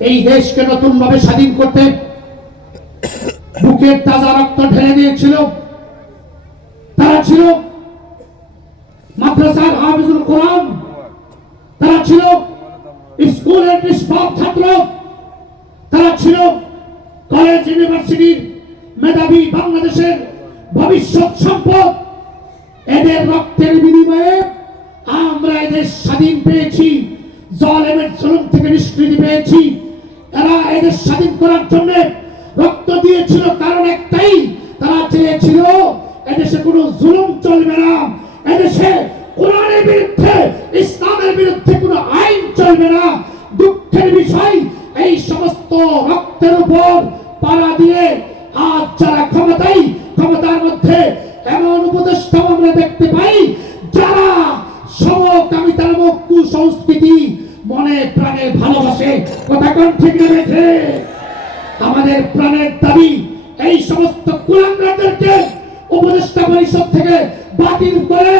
এই দেশকে নতুন ভাবে স্বাধীন করতে বুকের তাজা রক্ত ঢেলে দিয়েছিল। তারা ছিল মাদ্রাসার হাফিজুল কোরআন, তারা ছিল স্কুলের নিষ্পাপ ছাত্র, তারা ছিল কলেজ ইউনিভার্সিটির মেধাবী বাংলাদেশের ভবিষ্যৎ সম্পদ। এদের রক্তের বিনিময়ে আমরা এদেশ স্বাধীন পেয়েছি, জালেমের জুলুম থেকে নিষ্কৃতি পেয়েছি। এরা এদেশ স্বাধীন করার জন্য রক্ত দিয়েছিল কারণ একটাই, তারা চেয়েছিল এদেশে কোনো জুলুম চলবে না, এদেশে কোরআনের বিরুদ্ধে ইসলামের বিরুদ্ধে কোনো আইন চলবে না। দুঃখের বিষয় এই সমস্ত রক্তের উপর পাড়া দিয়ে আজ যারা ক্ষমতার মধ্যে এমন উপদেষ্টা আমরা দেখতে পাই যারা সমকামিতার কুসংস্কৃতি মনে প্রাণে ভালোবাসে। কথা কোন ঠিক রেখে আমাদের প্রাণের দাবি এই সমস্ত কুলাঙ্গারদেরকে উপদেষ্টা পরিষদ থেকে বাতিল করে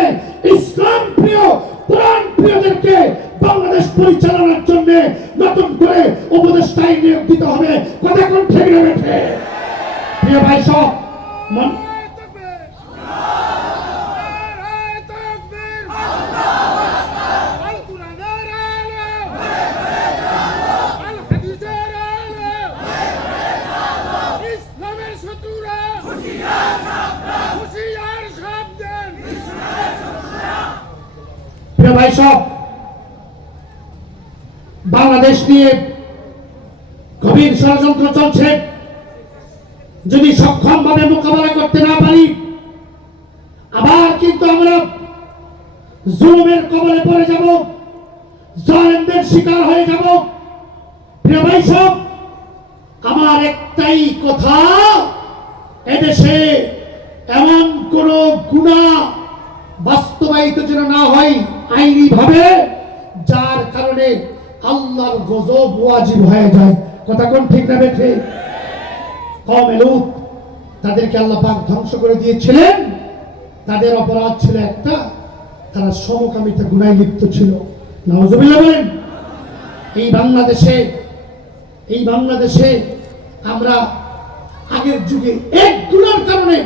ইসলাম প্রিয় কোরআন প্রিয়দেরকে বাংলাদেশ পরিচালনার জন্য নতুন করে উপদেষ্টায় নিয়োগ দিতে হবে। কথা কোন ঠিক রেখে প্রিয় ভাই সব ভাই সব বাংলাদেশ নিয়ে গভীর ষড়যন্ত্র চলছে। যদি সক্ষম ভাবে মোকাবেলা করতে না পারি আবার কিন্তু আমরা জুলুমের কবলে পড়ে যাব, জালেমদের শিকার হয়ে যাব। প্রিয় ভাই সব আমার একটাই কথা, এদেশে এমন কোন গুনাহ বাস্তবায়িত যেন না হয় আইনি ভাবে যার কারণে আল্লাহর গজব ওয়াজিব হয়ে যায়। কথা কোন ঠিক না বেঠে? কওমে লূত তাদেরকে আল্লাহ পাক ধ্বংস করে দিয়েছিলেন। তাদের অপরাধ ছিল একটা, তারা সমকামিতা গুনাহে লিপ্ত ছিল। নাউজুবিল্লাহ বলেন। এই বাংলাদেশে আমরা আগের যুগে এক গুনার কারণে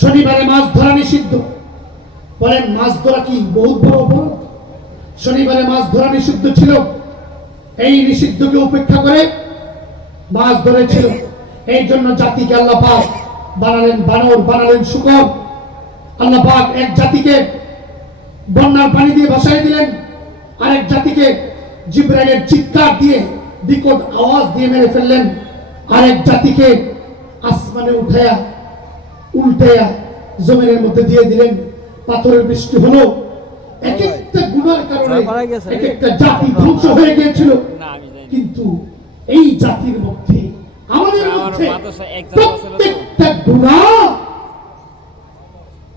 শনিবারে মাছ ধরা নিষিদ্ধ। বলেন মাছ ধরা কি বহুত বড় অপরাধ? শনিবারে মাছ ধরা নিষিদ্ধ ছিল, এই নিষিদ্ধকে উপেক্ষা করে মাছ ধরেছিল। এই জন্য জাতিকে আল্লাহ পাক বানালেন বানর, বানালেন শুকর। আল্লাহ পাক এক জাতিকে বন্যার পানি দিয়ে ভাসায় দিলেন, আরেক জাতিকে জিবরাইলের চিৎকার দিয়ে বিকট আওয়াজ দিয়ে মেরে ফেললেন, আরেক জাতিকে আসমানে উল্টায়া জমিনের মধ্যে দিয়ে দিলেন। পাথরের বৃষ্টি হলো। এক একটা গুনার কারণে এক একটা জাতি ধ্বংস হয়ে গিয়েছিল। কিন্তু এই জাতির মধ্যে আমাদের মধ্যে প্রত্যেকটা গুনাহ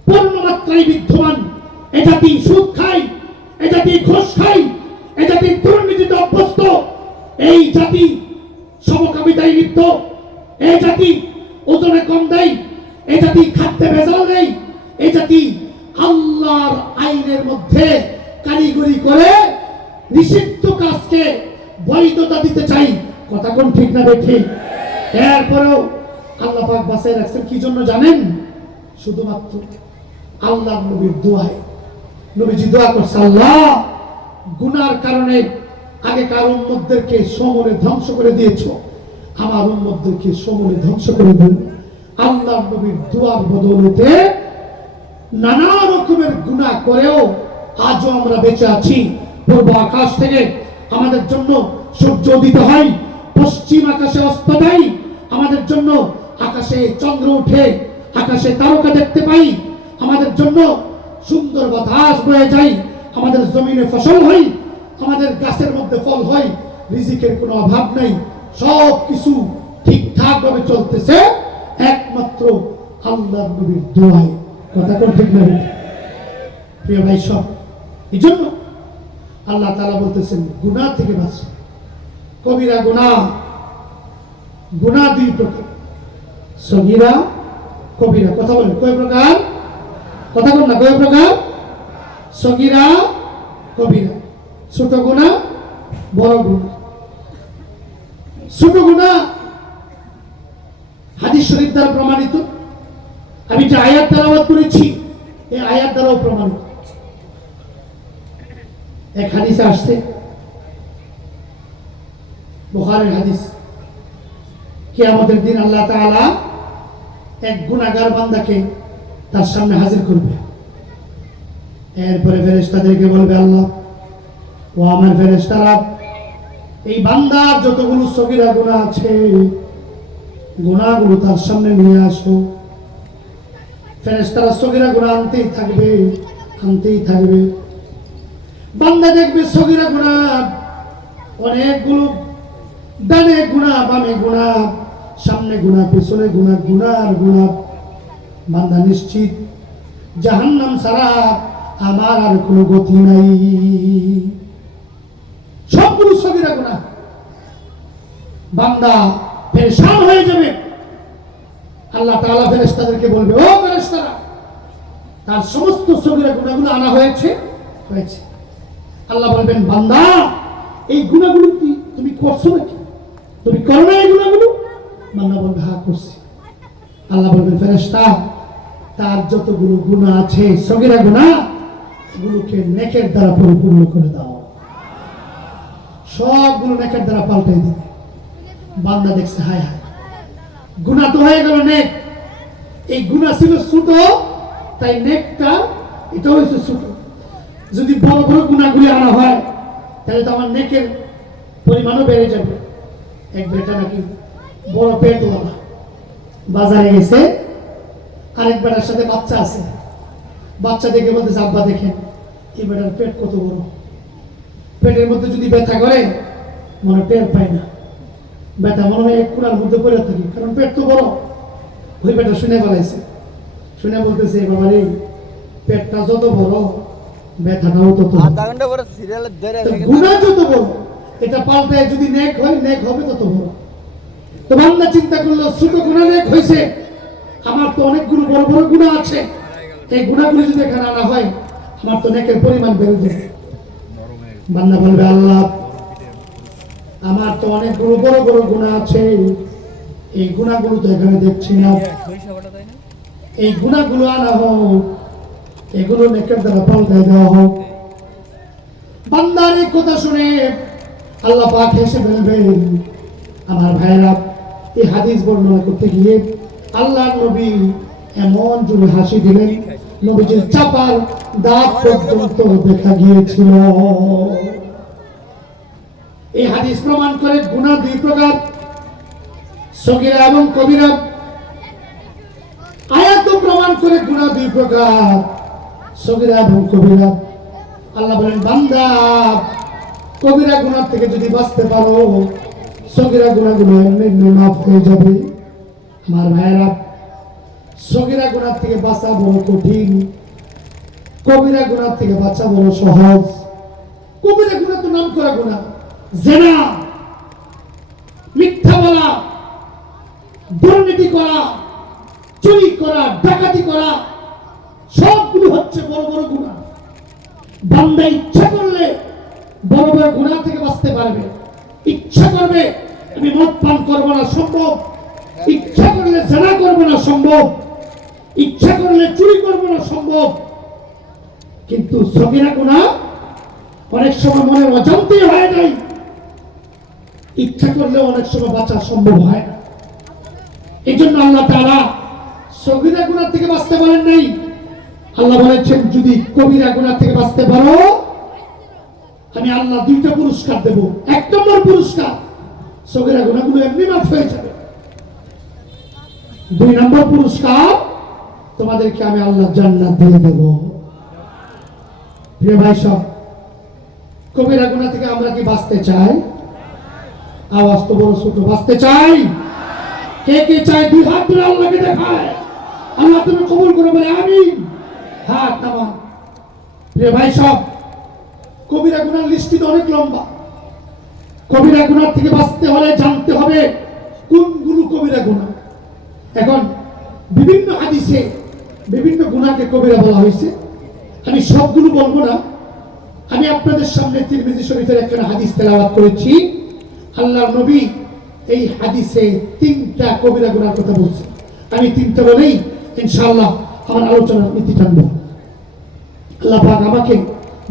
পূর্ণমাত্রায় বিদ্যমান। এ জাতি সুদ খায়, এ জাতি ঘুষ খায়, এ জাতি দুর্নীতিতে অভ্যস্ত, এই জাতি সমকামিতায় লিপ্ত, এই জাতি ওজনে কম দেয়, এই জাতি খাদ্যে ভেজাল দেয়, এই জাতি আল্লাহর আইনের মধ্যে কারিগরি করে নিষিদ্ধ কাজকে বৈধতা দিতে চাই। কথা কোন ঠিক না ঠিক? এরপরেও আল্লাহ পাক বাঁচায় রাখছেন কি জন্য জানেন? শুধুমাত্র আল্লাহর নবীর দোয়ায়। নবীজি দোয়া করছে, আল্লাহ গুনার কারণে আগেকার উম্মতদেরকে সমূলে ধ্বংস করে দিয়েছো, আমার উম্মতদেরকে সমূলে ধ্বংস করে দিন। আল্লাহর নবীর দোয়ার বদৌলতে নানা রকমের গুনাহ করেও আজও আমরা বেঁচে আছি। পূর্ব আকাশ থেকে আমাদের জন্য সূর্য উদিত হয়, পশ্চিম আকাশে অস্ত যায়, আমাদের জন্য আকাশে চন্দ্র ওঠে, আকাশে তারকা দেখতে পাই, আমাদের জন্য সুন্দর বাতাস বয়ে যায়, আমাদের জমিনে ফসল হয়, আমাদের গাছের মধ্যে ফল হয়, রিজিকের কোনো অভাব নাই, সব কিছু ঠিকঠাক ভাবে চলতেছে একমাত্র আল্লাহর নবীর দোয়ায়। কথা কোন ঠিক না? প্রিয় ভাই সব এই জন্য আল্লাহ তাআলা বলতেছেন গুনাহ থেকে বাঁচো। কবিরা গুনাহ দুই প্রকার, সগীরা কবিরা। কথা বলেন কয় প্রকার? কথা বল না, কয় প্রকার? সগীরা কবিরা, ছোট গুনাহ বড় গুনাহ। ছোট গুনাহ হাদিস শরীফ দ্বারা প্রমাণিত। আমি যে আয়াত তেলাওয়াত করেছি এই আয়াত দ্বারাও প্রমাণিত। এক হাদিসে আসছে, বুখারীর হাদিস, কিয়ামতের দিন আল্লাহ তাআলা এক গুনাহগার বান্দাকে তার সামনে হাজির করবে। এরপরে ফেরেশতাদেরকে বলবে, আল্লাহ ও আমার ফেরেশতারা, এই বান্দার যতগুলো সগীরা গুনাহ আছে গুনাহগুলো তার সামনে নিয়ে আসো। ফেরেশতারা সগীরা গুনাহ আনতেই থাকবে। বান্দা দেখবে সগীরা গুনাহ অনেকগুলো, ডানে গুনাহ, বামে গুনাহ, সামনে গুনাহ, পেছনে গুনাহ, গুনাহ আর গুনাহ। বান্দা নিশ্চিত জাহান্নাম ছাড়া আমার আর কোনো গতি নাই। সবগুলো সগীরা গুনাহ। বান্দা পেরেশান হয়ে যাবে। আল্লাহ তাআলা ফেরেশতাদেরকে বলবে, ও ফেরেশতারা, তার সমস্ত সগীরা গুনাহগুলো আনা হয়েছে। আল্লাহ বলবেন, বান্দা এই গুনাহগুলো কি তুমি করছো নাকি? তুমি করো না এই গুনাহগুলো? বান্দা বলবে, হ্যাঁ করছি। আল্লাহ বলবেন, ফেরেশতা, তার যতগুলো গুনাহ আছে সগীরা গুনাহ গুলোকে নেকের দ্বারা পরিপূর্ণ করে দাও। সবগুলো নেকের দ্বারা পাল্টাই দিবে। বান্দা দেখছে, হায় হায়, গুনাহ তো হয়ে গেল নেক। এই গুনাহ ছিল ছোট, তাই নেকটা এটা হয়েছে ছোট। যদি বড় বড় গুনাহগুলি আনা হয় তাহলে তো আমার নেকের পরিমাণও বেড়ে যাবে। এক বেটা নাকি বড় পেটওয়ালা বাজারে গেছে, আরেক বেটার সাথে বাচ্চা আছে। বাচ্চা দেখে বলতেছে, আব্বা দেখেন এই বেটার পেট কত বড়। পেটের মধ্যে যদি ব্যথা করে মনে টের পায় না, ব্যথা মনে হয় এক কোণার মধ্যে পড়ে থাকি, কারণ পেট তো বড়। ওই বেটা শুনে ফেলাইছে, শুনে বলতেছে, বাবা রে, পেটটা যত বড় ব্যথাটাও তত। গুনাহ যত বড়, এটা পাল্টায় যদি নেক হয়, নেক হবে তত বড়। তো বান্দা চিন্তা করলো, ছোট গুনাহ নেক হয়েছে, আমার তো অনেকগুলো বড় বড় গুনাহ আছে, এই গুনাহগুলো যদি এখানে আনা হয় আমার তো নেকের পরিমাণ বেড়ে যাবে। বান্দা বলবে, আল্লাহ আমার তো অনেকগুলো বড় বড় গুনাহ আছে, এই গুনাহগুলো তো এখানে দেখছি না, এই গুনাহগুলো আনা হোক, এগুলো নেকের দ্বারা পাল্টায় দেওয়া হোক। বান্দার এই কথা শুনে আল্লাহ পাক হেসে বলবেন, আমার ভাইরা, এই হাদিস বর্ণনা করতে গিয়ে আল্লাহর নবী এমন জোরে হাসি দিলেন, নবীজির চাপার দাঁত পর্যন্ত দেখা গিয়েছিল। এই হাদিস প্রমাণ করে গুনাহ দুই প্রকার, সগীরা এবং কবিরা। আয়াত প্রমাণ করে গুনাহ দুই প্রকার, সগীরা এবং কবিরা। আল্লাহ বলেন, বান্দা কবিরা গুনাহ থেকে যদি বাঁচতে পারো, সগীরা গুনাহগুলো এমনি মাফ হয়ে যাবে। আমার ভাইরা, সগীরা গুনাহ থেকে বাঁচা বড় কঠিন, কবিরা গুনাহ থেকে বাঁচা বড় সহজ। কবিরা গুনাহ তো নাম করা গুনাহ, জিনা, মিথ্যা বলা, দুর্নীতি করা, চুরি করা, ডাকাতি করা, সবগুলো হচ্ছে বড় বড় গুনাহ। বান্দা ইচ্ছা করলে বড় বড় গুনাহ থেকে বাঁচতে পারবে। ইচ্ছা করবে আমি মদ পান করবো না, সম্ভব। ইচ্ছা করলে জিনা করবো না, সম্ভব। ইচ্ছা করলে চুরি করবো না, সম্ভব। কিন্তু সগীরা গুনাহ অনেক সময় মনের অজান্তেই হয় নাই, ইচ্ছা করলে অনেক সময় বাঁচা সম্ভব হয় না। এই জন্য আল্লাহ তাআলা সগীরা গুনাহ থেকে বাঁচতে বলেন নাই। আল্লাহ বলেছেন, যদি কবিরা গুনাহ থেকে বাঁচতে পারো আমি আল্লাহ দুইটা পুরস্কার দেব। এক নম্বর পুরস্কার, সগীরা গুনাহগুলো এমনি মাফ হয়ে যাবে। দুই নম্বর পুরস্কার, তোমাদেরকে আমি আল্লাহ জান্নাত দিয়ে দেব। প্রিয় ভাই সব, কবিরা গুনাহ থেকে আমরা কি বাঁচতে চাই? আওয়াজ তো বড় ছোট, বাঁচতে চাই? কে কে চাই? দুই হাত ধরে আল্লাহকে দেখায়, আল্লাহ তুমি কবুল করে বলে আমিন। হাত নামান। প্রিয় ভাই সব, কবিরা গুনার লিস্টটি অনেক লম্বা। কবিরা গুনার থেকে বাঁচতে হলে জানতে হবে কোনগুলো কবিরা গুনাহ। এখন বিভিন্ন হাদিসে বিভিন্ন গুনাহকে কবিরা বলা হয়েছে। আমি সবগুলো বলবো না, আমি আপনাদের সামনে তিরমিজি শরীফের একটা হাদিস তেলাওয়াত করেছি। আল্লাহর নবী এই হাদিসে তিনটা কবিরা গুনার কথা বলছে। আমি তিনটা বলেই ইনশাআল্লাহ আমার আলোচনার নীতি টানবো। আল্লাহ পাক আমাকে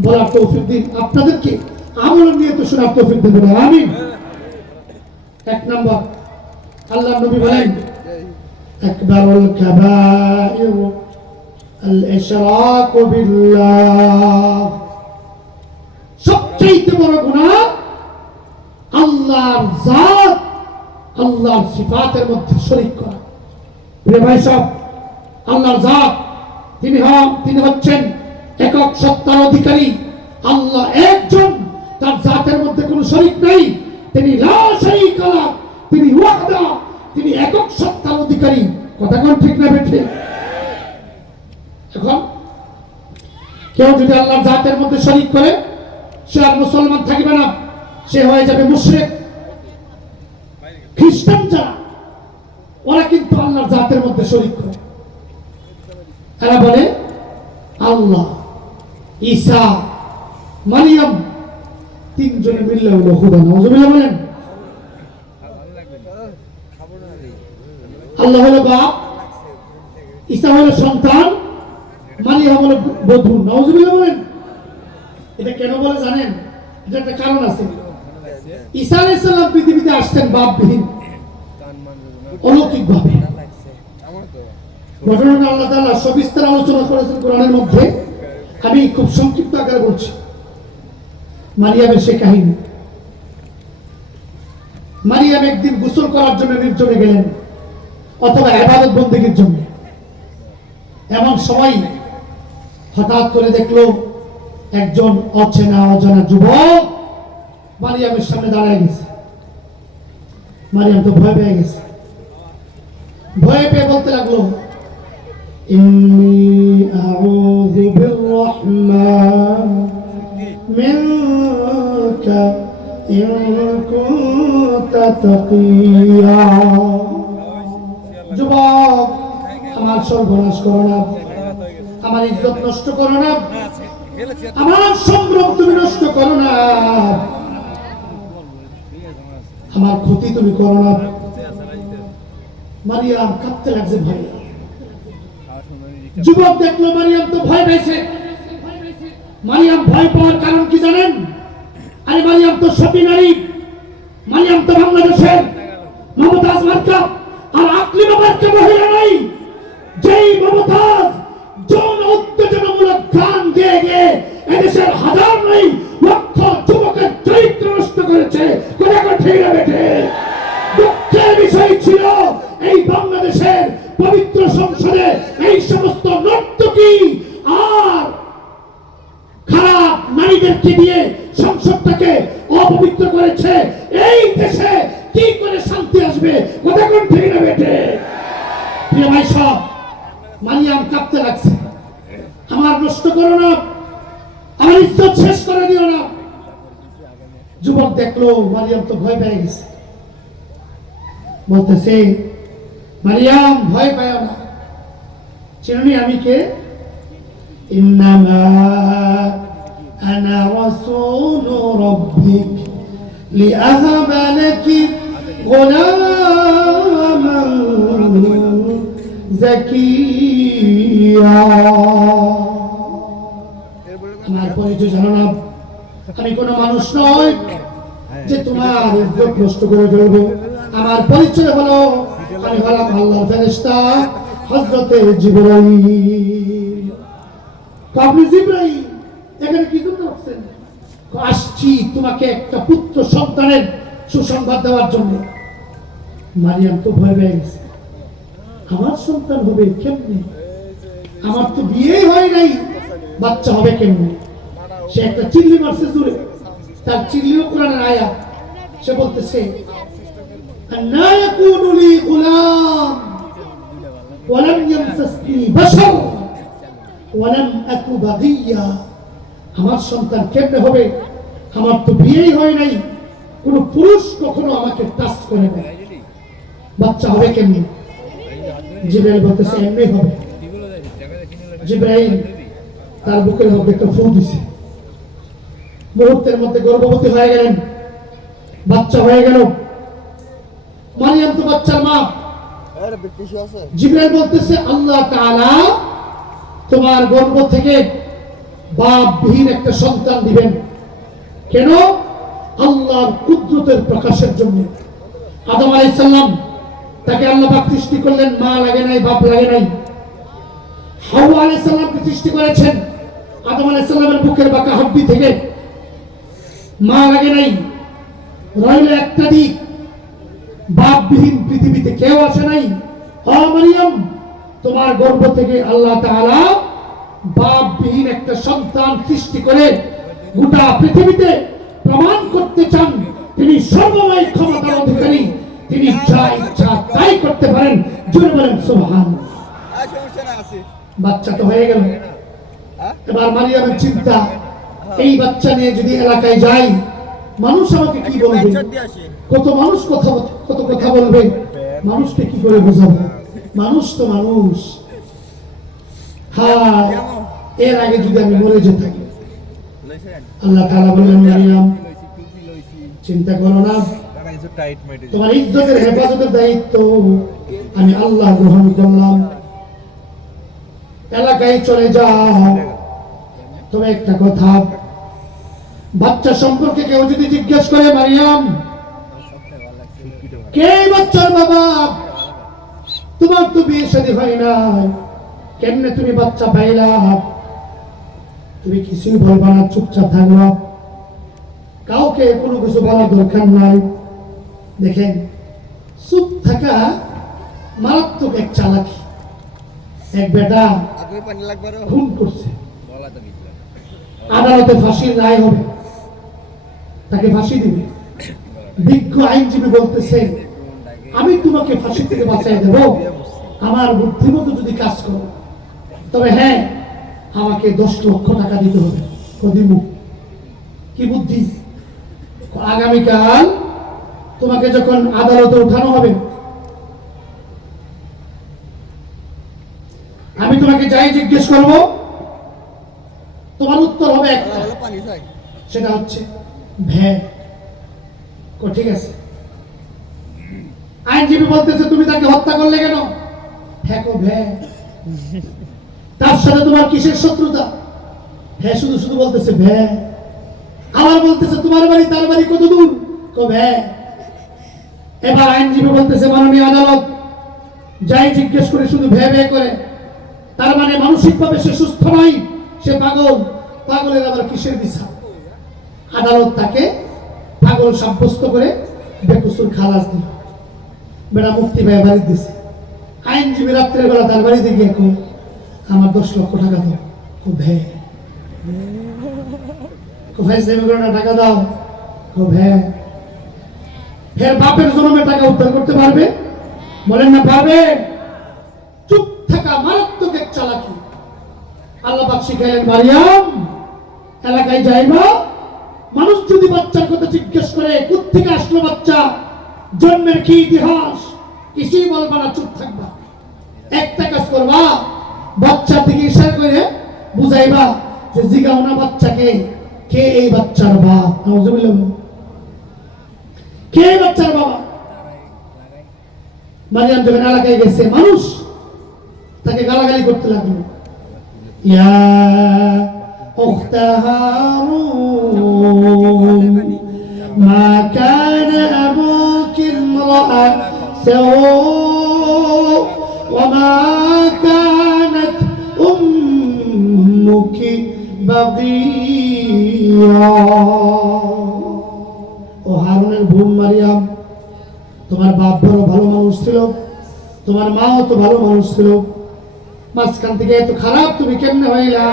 বলার তৌফিক দিন, আপনাদেরকে আমল নিয়ে তো শোনার তৌফিক দিন, বলে আমিন। এক নম্বর, আল্লাহ নবী বলেন আকবারুল কাবাইর আল ইশরাকু বিল্লাহ, সবচেয়ে বড় গুনাহ আল্লাহর জাত, আল্লাহর সিফাতের মধ্যে শরীক করা। প্রিয় ভাই সব, আল্লাহর জাত তিনি হচ্ছেন একক সত্তার অধিকারী। আল্লাহ একজন, তার জাতের মধ্যে কোনো শরীক নাই। তিনি লা শারীকা লাহ, তিনি ওয়াহদা, তিনি একক সত্তার অধিকারী। কথা কোন ঠিক না বেঠে? এখন কেউ যদি আল্লাহর জাতের মধ্যে শরীক করে, সে আর মুসলমান থাকবে না, সে হয়ে যাবে মুশরিক। খ্রিস্টান যারা, ওরা কিন্তু আল্লাহর জাতের মধ্যে শরীক করে। এরা বলে আল্লাহ, ঈসা, মারিয়াম তিনজনে মিললে হলো খোদা। নাউজুবিল্লাহ বলেন। আল্লাহ হলো বাপ, ঈসা হলো সন্তান, মারিয়াম হলো বধূ। নাউজুবিল্লাহ বলেন। এটা কেন বলে জানেন? এটা একটা কারণ আছে। ঈসা আলাইহিস সালাম পৃথিবীতে আসছেন বাপবিহীন, অলৌকিক ভাবে। ঘটনাটা আল্লাহ তাআলা সবিস্তার আলোচনা করেছেন কোরআনের মধ্যে। আমি খুব সংক্ষিপ্ত আকারে বলছি মারিয়ামের সে কাহিনী। মারিয়াম একদিন গোসল করার জন্য নির্জনে গেলেন, অথবা ইবাদত বন্দেগীর জন্য। এমন সময় হঠাৎ করে দেখলো একজন অচেনা অজানা যুবক মারিয়ামের সামনে দাঁড়ায় গেছে। মারিয়াম তো ভয় পেয়ে গেছে। ভয় পেয়ে বলতে লাগলো, ইন্নী আউযু বিররহমান মিনকা ইন কুনতা তাকিয়া। যুবক, আমার সর্বনাশ করো না, আমার ইজ্জত নষ্ট করো না, আমার সম্ভ্রম তুমি নষ্ট করো না, আমার ক্ষতি তুমি করো না। মারিয়াম কাঁদতে লাগছে ভয়। যুবক দেখলো মারিয়াম তো ভয় পেয়েছে। মারিয়াম ভয় পাওয়ার কারণ কি জানেন? আরে মারিয়াম তো সতী নারী, মারিয়াম তো বাংলাদেশের মমতাজ মার্কা আর আকলিমা মার্কা মহিলা নাই। যেই মমতাজ যৌন উত্তেজনামূলক গান গেয়ে গিয়ে এদেশের হাজার নয় লক্ষ যুবকের চরিত্র নষ্ট করেছে। কোথা ঠিক না বেঠে? দুঃখের বিষয় ছিল এই বাংলাদেশের পবিত্র সংসদে এই সমস্ত নর্তকী আর খারাপ নারীদেরকে দিয়ে সংসদটাকে অপবিত্র করেছে। এই দেশে কি করে শান্তি আসবে? কথা কোন ঠিক না বেঠে? প্রিয় ভাই সব, মারিয়াম কাঁদতে লাগছে, আমার নষ্ট করো না, আমার ইজ্জত শেষ করে দিও না। যুবক দেখলো মারিয়াম তো ভয় পেয়ে গেছে, বলতেছে, মারিয়াম ভয় পায় না, চিনি আমি কে? ইন্নামা আনা রাসূলু রাব্বিক লিআহাবা লাকি গুলামান যাকিয়া। আমার পরিচয় জানো না, আমি কোনো মানুষ নয় যে তোমার ইজ্জত নষ্ট করে ফেলবো। আমার পরিচয় হলো, আমি হলাম আল্লাহর ফেরেশতা হযরতে জিবরাইল। আপনি জিবরাইল এখানে কি জন্য আসছেন? আসছি তোমাকে একটা পুত্র সন্তানের সুসংবাদ দেওয়ার জন্য। মারিয়াম তো ভয় পেয়ে গেছে, আমার সন্তান হবে কেমনে? আমার তো বিয়েই হয় নাই, বাচ্চা হবে কেমনে? সে একটা চিল্লি মারছে জোরে, তার চিল্লিও কোরআনের আয়াত। সে বলতেছে, আন্না ইয়াকুনু লি গুলাম ওয়া লাম ইয়ামসাসনি বাশার ওয়া লাম আকু বাগিয়া। আমার সন্তান কেমনে হবে? আমার তো বিয়েই হয় নাই, কোন পুরুষ কখনো আমাকে টাচ করে না, বাচ্চা হবে কেমনে? জিবরাইল বলতেছে, এমনি হবে। জিবরাইল তার বুকের মধ্যে একটা ফু দিছে, মুহূর্তের মধ্যে গর্ভবতী হয়ে গেলেন, বাচ্চা হয়ে গেল। মারিয়াম তো বাচ্চার মা। জিবরাইল বলতেছে আল্লাহ তাআলা তোমার গর্ভ থেকে বাপবিহীন একটা সন্তান দিবেন। কেন? আল্লাহর কুদরতের প্রকাশের জন্য। আদম আলাইহিস সালাম তাকে আল্লাহ পাক সৃষ্টি করলেন, মা লাগে নাই, বাপ লাগে নাই। হাওয়া আলাইহিস সালামকে সৃষ্টি করেছেন আদম আলাইহিস সালামের বুকের বাঁকা হাড্ডি থেকে, মা লাগে নাই। রইল একটা দিক, বাপবিহীন পৃথিবীতে কেউ আসে নাই। মারিয়াম তোমার গর্ভ থেকে আল্লাহ তাআলা বাপবিহীন একটা সন্তান সৃষ্টি করে গোটা পৃথিবীতে প্রমাণ করতে চান তিনি সর্বময় ক্ষমতার অধিকারী, তিনি যা ইচ্ছা তাই করতে পারেন। জোরে বলেন সুবহানাল্লাহ। বাচ্চা তো হয়ে গেল। এবার মারিয়ামের চিন্তা, এই বাচ্চা নিয়ে যদি এলাকায় যাই মানুষ আমাকে কি বলবে, কত মানুষ কত কথা বলবে, মানুষকে কি করে বোঝাবো? মানুষ তো মানুষ। হ্যাঁ, এর আগে যদি আমি মরে যেতাম। আল্লাহ তাআলা বলেন মারিয়াম চিন্তা করো না, তোমার ইজ্জতের হেফাজতের দায়িত্ব আমি আল্লাহ গ্রহণ করলাম। এলাকায় চলে যাও। তবে একটা কথা, বাচ্চা সম্পর্কে কেউ যদি জিজ্ঞেস করে মারিয়াম কে বাচ্চার বাবা, তোমার তো বিয়ে শাদী হয় না, কেমনে তুমি বাচ্চা পাইলা, তুমি কিছুই বলবা না, চুপচাপ থাকবা, কাউকে কোনো কিছু বলার দরকার নাই। দেখেন, চুপ থাকা মারাত্মক এক চালাকি। এক বেটা খুন করছে, আদালতে ফাঁসির রায় হবে, তাকে ফাঁসি দিবে। বিজ্ঞ আইনজীবী বলতেছে আমি তোমাকে ফাঁসি থেকে বাঁচাই দেব আমার বুদ্ধিমতো যদি কাজ করো, তবে হ্যাঁ আমাকে 10 লক্ষ টাকা দিতে হবে। কদিমু কি বুদ্ধি? আগামীকাল তোমাকে যখন আদালতে উঠানো হবে, আমি তোমাকে যাই জিজ্ঞেস করব, তোমার উত্তর হবে একটা, সেটা হচ্ছে ভ্যা। ঠিক আছে। আইনজীবী বলতেছে তুমি তাকে হত্যা করলে কেন? হ্যাঁ কো ভ্যা। তার সাথে তোমার কিসের শত্রুতা? হ্যাঁ শুধু শুধু বলতেছে ভ্যা। আবার বলতেছে তোমার বাড়ি তার বাড়ি কত দূর? কো ভ্যা। এবার আইনজীবী বলতেছে মাননীয় আদালত, যাই জিজ্ঞেস করে শুধু ভ্যা ভ্যা করে, তার মানে মানসিকভাবে সে সুস্থ নয়, সে পাগল। পাগলের আবার কিসের বিচার? আদালত তাকে পাগল সাব্যস্ত করে বেকসুর খালাস দিল। বেড়া মুক্তি পেয়ে বাড়ি দিছে। আইনজীবী রাত্রের বেলা তার বাড়িতে গিয়ে আমার 10 লক্ষ টাকা দাও। ভ্যা। টাকা দাও। ভ্যা। ফের বাপের জন্মে টাকা উদ্ধার করতে পারবে? বলেন না পারবে। চুপ থাকা মারাত্মক এক চালাকি। আল্লাহ পাক শিখাইলেন মারিয়াম এলাকায় যাইবা, মানুষ যদি বাচ্চার কথা জিজ্ঞেস করে কোত্থেকে আসলো বাচ্চা, জন্মের কি ইতিহাস, কিছুই বলবা না, চুপ থাকবা। একটা কাজ করবা, বাচ্চা থেকে ইশারা করে বুঝাইবা যে জিগাও না বাচ্চাকে কে এই বাচ্চার বাপ। নাউজুবিল্লাহ। কে বাচ্চার বাবা? মারিয়াম যখন এলাকায় গেছে, মানুষ তাকে গালাগালি করতে লাগলো। ইয়া উখতা হারুন মা কানা আবুকি ইমরাআ সাউ ওয়া মা কানাত উম্মুকি বাগিয়া। ও হারুনের বোন মারিয়াম, তোমার বাপ বড় ভালো মানুষ ছিল, তোমার মাও তো ভালো মানুষ ছিল, মাঝখান থেকে এত খারাপ তুমি কেমনে হইলা?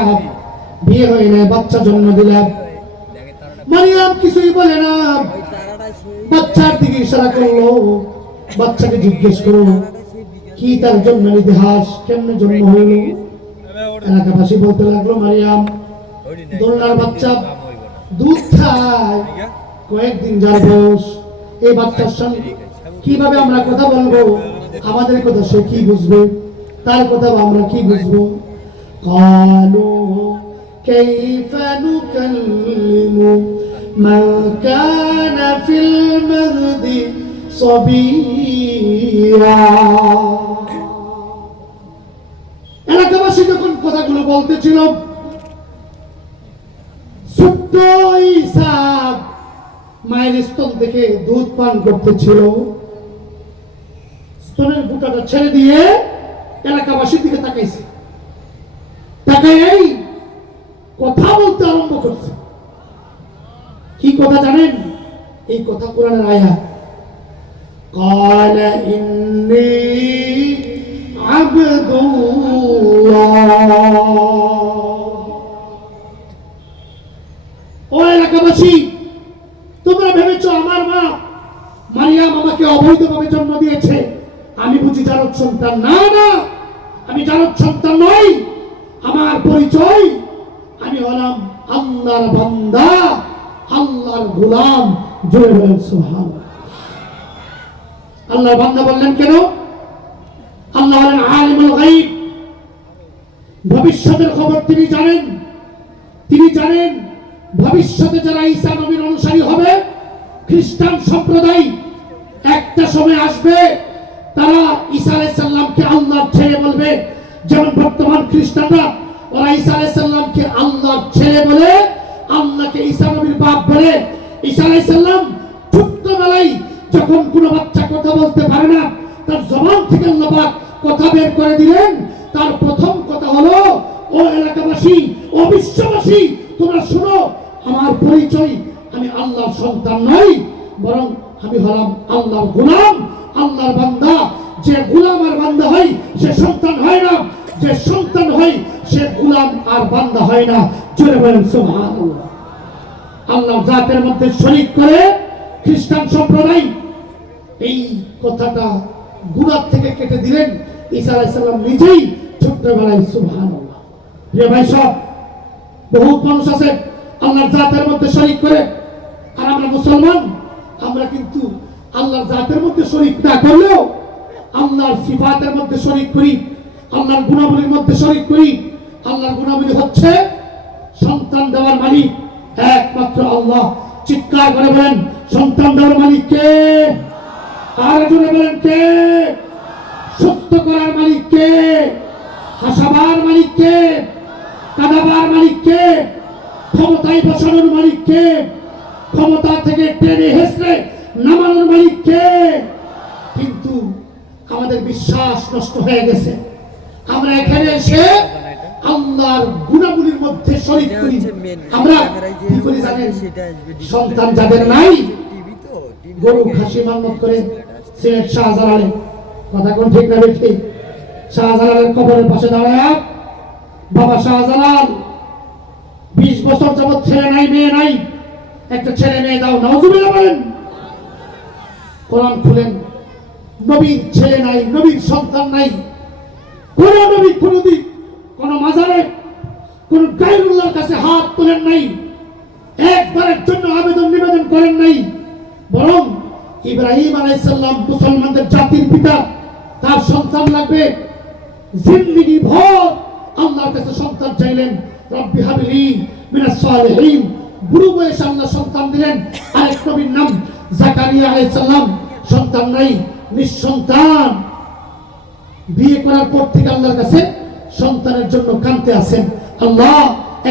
বিয়ে হয় না, বাচ্চা জন্ম দিলাম। মারিয়াম কিছুই বলে না, বাচ্চার দিকে ইশারা করলো। বাচ্চাকে জিজ্ঞেস করো কি তার জন্মের ইতিহাস, কেমনে জন্ম হইল। এলাকাবাসী বলতে লাগলো মারিয়াম দোলনার বাচ্চা, দুধ খায়, কয়েকদিন যার বয়স, এই বাচ্চার সঙ্গে কিভাবে আমরা কথা বলবো? আমাদের কথা সে কি বুঝবে? তার কথা আমরা কি বুঝবো? قالوا كيف نكلم من كان في المهد صبيا এলাকাবাসী যখন কথাগুলো বলতেছিল ছোট্ট ঈসা মায়ের স্তন থেকে দুধ পান করতেছিল স্তনের বুটাটা ছেড়ে দিয়ে এলাকাবাসীর দিকে তাকাইছে তাকাই কথা বলতে আরম্ভ করছে কি কথা জানেন এই কথা কোরআনের আয়াত قال إني عبد الله ও এলাকাবাসী তোমরা ভেবেছো আমার মা মারিয়াম আমাকে অবৈধভাবে জন্ম দিয়েছে আমি বুঝি জারদ সন্তান না না আমি জারদ সন্তান নই আমার পরিচয় আমি হলাম আল্লাহর বান্দা আল্লাহর গোলাম জোরে বলেন সুবহানাল্লাহ আল্লাহর বান্দা বললেন কেন আল্লাহ হলেন আলিমুল গায়ব ভবিষ্যতের খবর তিনি জানেন ভবিষ্যতে যারা ঈসা নবীর অনুসারী হবে খ্রিস্টান সম্প্রদায় একটা সময় আসবে তারা ঈসা আলাইহিস সালামকে আল্লাহর ছেলে বলবে যেমন বর্তমান খ্রিস্টানরা ওরা ঈসা আলাইহিস সালামকে আল্লাহর ছেলে বলে আল্লাহকে ঈসা নবীর বাপ বলে ঈসা আলাইহিস সালাম ছোট্টবেলায় যখন কোনো বাচ্চা কথা বলতে পারে না তার জবান থেকে আল্লাহ পাক কথা বের করে দিলেন তার প্রথম কথা হলো ও এলাকাবাসী ও বিশ্ববাসী তোমরা শুনো আমার পরিচয় আমি আল্লাহর সন্তান নই বরং আমি হলাম আল্লাহর গোলাম আল্লাহর বান্দা যে গোলাম আর বান্দা হয় সে সন্তান হয় না যে সন্তান হয় সে গোলাম আর বান্দা হয় না জোরে বলেন সুবহানাল্লাহ আল্লাহর জাতের মধ্যে শরীক করে খ্রিস্টান সম্প্রদায় এই কথাটা গুনাহ থেকে কেটে দিলেন ঈসা আলাইহিস সালাম নিজেই ছোট্টবেলায় সুবহানাল্লাহ প্রিয় ভাই সব বহুত মানুষ আছে আল্লাহর জাতের মধ্যে শরীক করে আর আমরা মুসলমান আমরা কিন্তু আল্লাহর জাতের মধ্যে শরীক না করলেও আল্লাহর সিফাতের মধ্যে শরীক করি আল্লাহর গুণাবলীর মধ্যে শরীক করি আল্লাহর গুণাবলী হচ্ছে সন্তান দেওয়ার মালিক একমাত্র আল্লাহ চিৎকার করে বলেন সন্তান দেওয়ার মালিক কে আর জোরে বলেন কে সত্য করার মালিক কে হাসাবার মালিক কে কাঁদাবার মালিক কে ক্ষমতায় বসানোর মালিক কে ক্ষমতা থেকে টেনে হেসড়ে নামানোর মালিক কে কিন্তু আমাদের বিশ্বাস নষ্ট হয়ে গেছে আমরা এখানে এসে আল্লাহর গুণাবলীর মধ্যে শরীক করি আমরা কি করি জানেন সন্তান যাদের নাই গরু খাসি মান্নত করে সিলেট শাহজালালে কথা কোন ঠিক না ঠিক শাহজালালের কবরের পাশে দাঁড়ায় বাবা শাহজালাল 20 বছর যাবত ছেলে নাই মেয়ে নাই একটা ছেলে মেয়ে দাও নাউজুবিল্লাহ বলেন কোরআন খুলেন নবীর ছেলে নাই নবীর সন্তান নাই কোন নবী কোনদিন কোন মাজারে কোন গায়রুল্লাহর কাছে হাত তোলেন নাই একবারের জন্য আবেদন নিবেদন করেন নাই বরং ইব্রাহিম আলাইহিস সালাম মুসলমানদের জাতির পিতা তার সন্তান লাগবে জিন্দেগি ভর আল্লাহর কাছে সন্তান চাইলেন রব্বি হাবলি মিনাস সালিহিন বুড়ো বয়সে আল্লাহ সন্তান দিলেন আরেক নবীর নাম জাকারিয়া আলাইহিস সালাম সন্তান নাই নিঃসন্তান বিয়ে করার পর থেকে আল্লাহর কাছে সন্তানের জন্য কাঁদতে আছেন আল্লাহ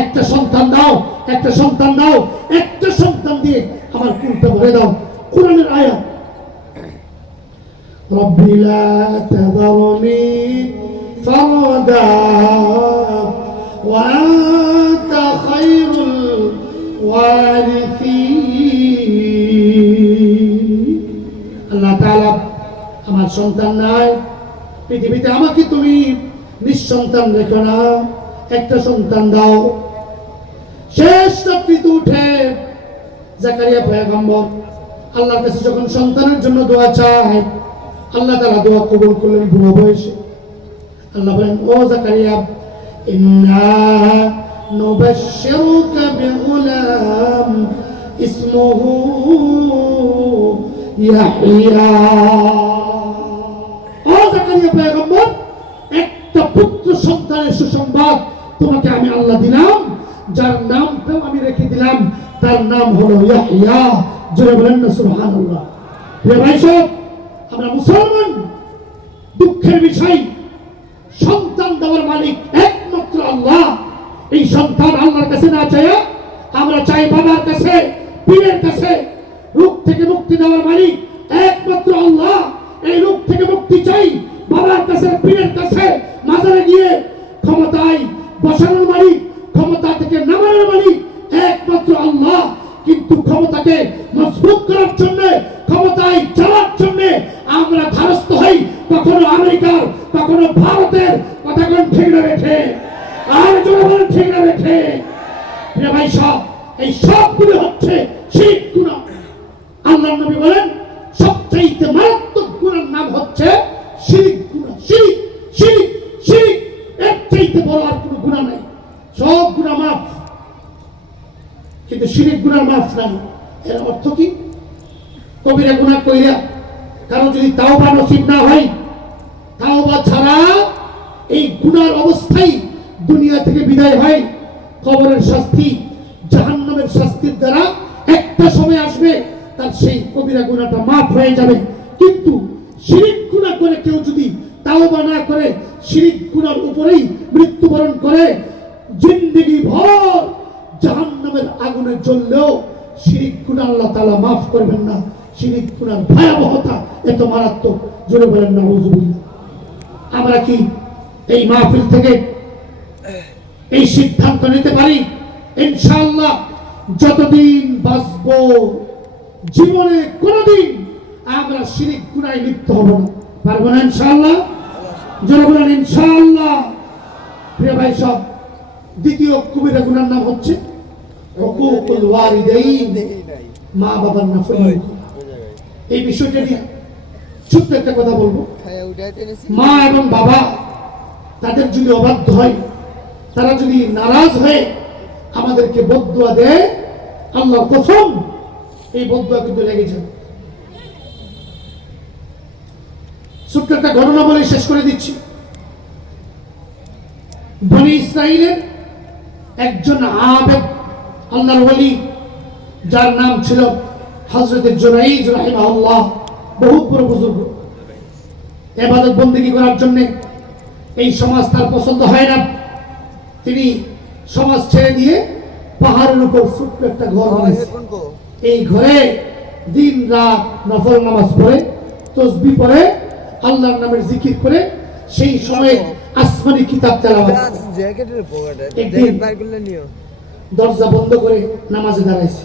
একটা সন্তান দাও একটা সন্তান দাও একটা সন্তান দিয়ে আমার কুলটা ভরে দাও কোরআনের আয়াত রব্বি লা তাযরনি ফারদা ওয়া আনতা খায়রুল ওয়ারিসিন আল্লাহ তাআলা আমার সন্তান নাই পৃথিবীতে আমাকে তুমি নিঃসন্তান রেখো না একটা সন্তান দাও শেষ রাত্রিতে উঠে জাকারিয়া পয়গম্বর আল্লাহর কাছে যখন সন্তানের জন্য দোয়া চায় আল্লাহ তাআলা দোয়া কবুল করলেন বুড়ো বয়সে আল্লাহ বলেন ও জাকারিয়া ইন্না নুবাশশিরুকা বিগুলাম ইসমুহু ইয়াহইয়া ও জাকারিয়া পয়গম্বর একটা পুত্র সন্তানের সুসংবাদ তোমাকে আমি আল্লাহ দিলাম যার নামটাও আমি রেখে দিলাম তার নাম হলো ইয়াহইয়া জোরে বলেন না সুবহানাল্লাহ প্রিয় ভাই সব, আমরা মুসলমান, দুঃখের বিষয় সন্তান দেওয়ার মালিক একমাত্র আল্লাহ। এই সন্তান আল্লাহর কাছে না চাই, আমরা চাই বাবার কাছে, পীরের কাছে। রোগ থেকে মুক্তি দেওয়ার মালিক একমাত্র আল্লাহ। এই রোগ থেকে মুক্তি চাই বাবার কাছে, পীরের কাছে। মাজারে গিয়ে ক্ষমতায় বসানোর মালিক, ক্ষমতা থেকে নামানোর মালিক একমাত্র আল্লাহ। কিন্তু ক্ষমতাকে মজবুত করার জন্য, ক্ষমতায় যাওয়ার জন্য আমরা ধারস্থ হই কখনো আমেরিকার, কখনো ভারতের। কথা কোন ঠিক না বেঠে? আর জনগণ ঠিক না বেঠে? প্রিয় ভাই সব, এই সবগুলো হচ্ছে শিরক গুনাহ। আল্লাহর নবী বলেন সবচাইতে মারাত্মক গুনাহর নাম হচ্ছে শিরক গুনাহ। শিরক, শিরক, শিরক, এর চাইতে বড় আর কোনো গুনাহ নাই। সব গুনাহ মাফ, কিন্তু শিরক গুনাহ মাফ নাই। এর অর্থ কি? কবিরা গুনাহ কইরা কারো যদি তাওবা নসিব না হয়, তাওবা ছাড়া এই গুনার অবস্থায় দুনিয়া থেকে বিদায় হয়, কবরের শাস্তি, জাহান্নামের শাস্তির দ্বারা একটা সময় আসবে তার সেই কবিরা গুনাহটা মাফ হয়ে যাবে। কিন্তু শিরক গুনাহ করে কেউ যদি তাওবা না করে, শিরক গুনার উপরেই মৃত্যুবরণ করে, জিন্দেগি ভর জাহান্নামের আগুনে জ্বললেও শিরক গুনাহ আল্লাহ তাআলা মাফ করবেন না। শিরক গুনার ভয়াবহতা এত মারাত্মক, জোরে বলেন নাউযুবিল্লাহ। আমরা কি এই মাহফিল থেকে এই সিদ্ধান্ত নিতে পারি ইনশাআল্লাহ যতদিন বাঁচব জীবনে কোনদিন আমরা শিরক গুনাহে লিপ্ত হব না? পারবো না ইনশাআল্লাহ? জোরে বলেন ইনশাআল্লাহ। প্রিয় ভাই সব, দ্বিতীয় কবিরা গুনার নাম হচ্ছে হুকুকুল ওয়ালিদাইন, মা বাবার নাফরমানি। এই বিষয়টা নিয়ে ছোট্ট একটা কথা বলবো। মা এবং বাবা তাদের যদি অবাধ্য হয়, তারা যদি নারাজ হয়ে আমাদেরকে বদদুয়া দেয়, আল্লাহর কসম এই বদদুয়া কিন্তু লেগে যাবে। ছোট্ট একটা ঘটনা বলে শেষ করে দিচ্ছি। বনি ইসরাইলের একজন আবেদ আল্লাহর ওলি, যার নাম ছিল হযরত জুরাইজ রাহিমাহুল্লাহ, বহুত বড় বুজুর্গ। ইবাদত বন্দেগী করার জন্য এই সমাজ তার পছন্দ হয় না। তিনি সমাজ ছেড়ে দিয়ে পাহাড়ের উপর ছোট্ট একটা ঘর বানাইছে। এই ঘরে দিন রাত নফল নামাজ পড়ে, তাসবিহ পড়ে, আল্লাহর নামের জিকির করে সেই সময় আসমানি কিতাব তেলাওয়াত করে। দরজা বন্ধ করে নামাজে দাঁড়াইছে।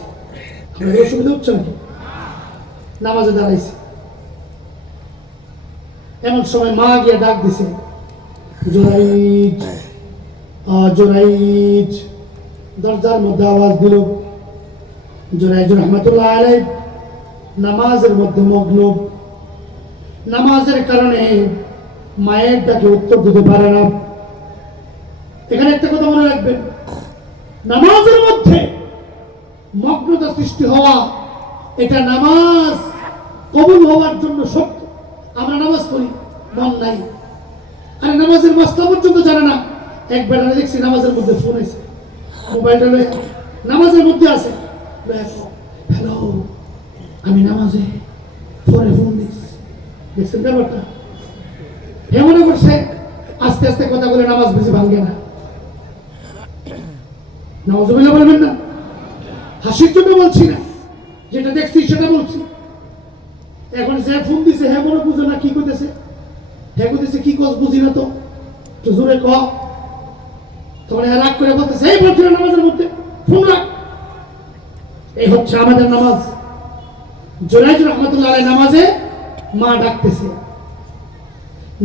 অসুবিধা হচ্ছে নাকি? নামাজে দাঁড়াইছে, এমন সময় মা গিয়ে ডাক দিছে, জুরাইজ, জুরাইজ। দরজার মধ্যে আওয়াজ দিল। জুরাইজ রাহমাতুল্লাহ আলাইহি নামাজের মধ্যে মগ্ন। নামাজের কারণে মায়ের ডাকে উত্তর দিতে পারে না। এখানে একটা কথা মনে রাখবেন, নামাজের মধ্যে মগ্নতা সৃষ্টি হওয়া, এটা নামাজ কবুল হওয়ার জন্য শর্ত। আমরা নামাজ পড়ি, মন নাই, আর নামাজের মাসলা পর্যন্ত জানে না। একবার আমি দেখছি নামাজের মধ্যে ফোন আছে, মোবাইলটা লয়ে নামাজের মধ্যে আছে, হ্যালো আমি নামাজে, পরে ফোন দিস। দেখছেন ব্যাপারটা? এমন করছে আস্তে আস্তে কথা বলে নামাজ বেশি ভাঙে না। নাউযুবিল্লাহ বলবেন না, হাসির জন্য বলছি না, যেটা দেখছি সেটা বলছি। এখন যে ফোন দিছে হ্যাঁ মনে বুঝে না কি করতেছে, হ্যাঁ করতেছে কি কস বুঝি না, তো একটু জোরে ক। তখন রাগ করে বলতেছে এই বলছি না নামাজের মধ্যে, ফোন রাখ। এই হচ্ছে আমাদের নামাজ। জুরাইজ রাহমাতুল্লাহ আলাইহি নামাজে মা ডাকতেছে,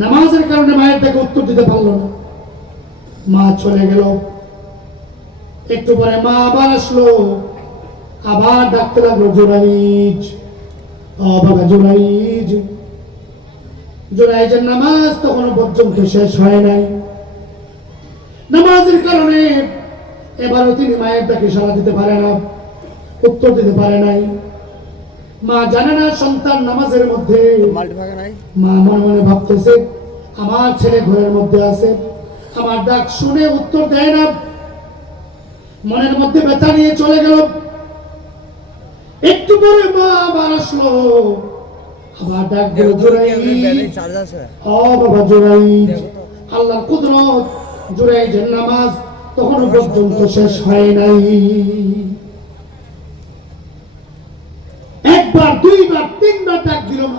নামাজের কারণে মায়ের ডাকে উত্তর দিতে পারলো না, মা চলে গেল। একটু পরে মা আবার আসলো, আবার ডাকতে লাগলো, জুরাইজ, ও বাবা জুরাইজ। জুরাইজের নামাজ তখনও পর্যন্ত শেষ হয় নাই। নামাজের কারণে এবারও তিনি মায়ের ডাকে সাড়া দিতে পারে না, উত্তর দিতে পারে নাই। মা জানে না সন্তান নামাজের মধ্যে। মা মনে মনে ভাবতেছে আমার ছেলে ঘরের মধ্যে আছে, আমার ডাক শুনে উত্তর দেয় না। মনের মধ্যে ব্যথা নিয়ে চলে গেল। একটু পরে মা আবার আসলো, আবার ডাক দিল জুরাই, ও বাবা জুরাই, আল্লাহর কুদরত, জুরাইজের নামাজ তখনও পর্যন্ত শেষ হয় নাই। একবার, দুইবার, তিনবার ডাক দিল না।